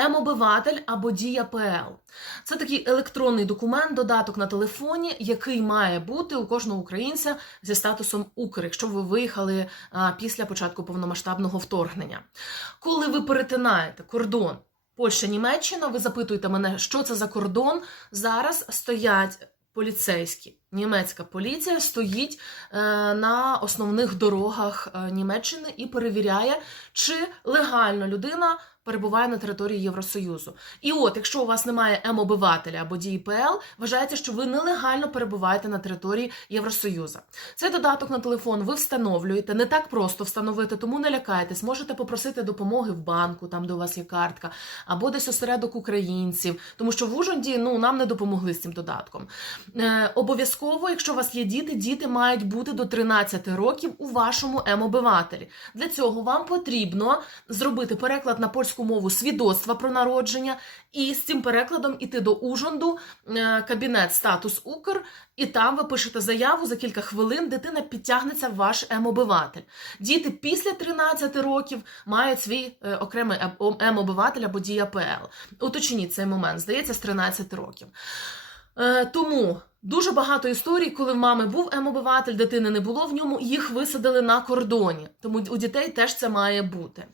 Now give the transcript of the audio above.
М-обиватель або Дія ПЛ. Це такий електронний документ, додаток на телефоні, який має бути у кожного українця зі статусом Укр, якщо ви виїхали після початку повномасштабного вторгнення. Коли ви перетинаєте кордон Польща, Німеччина, ви запитуєте мене, що це за кордон. Зараз стоять поліцейські. Німецька поліція стоїть е, на основних дорогах е, Німеччини і перевіряє, чи легально людина перебуває на території Євросоюзу. І от, якщо у вас немає М-обивателя або ДІПЛ, вважається, що ви нелегально перебуваєте на території Євросоюзу. Цей додаток на телефон ви встановлюєте. Не так просто встановити, тому не лякайтесь. Можете попросити допомоги в банку, там де у вас є картка, або десь осередок українців, тому що в Ужгороді ну нам не допомогли з цим додатком. Е, обов'язково, якщо у вас є діти, діти мають бути до 13 років у вашому М-обивателі. Для цього вам потрібно зробити переклад на польську мову свідоцтва про народження, і з цим перекладом іти до Ужгороду, е, кабінет статус Укр, і там ви пишете заяву за кілька хвилин. Дитина підтягнеться в ваш М-обиватель. Діти після 13 років мають свій е, окремий М- М-обиватель або ДІАПЛ. Уточніть цей момент, здається, з 13 років. Е, тому дуже багато історій, коли в мами був М-обиватель, дитини не було в ньому, їх висадили на кордоні. Тому у дітей теж це має бути.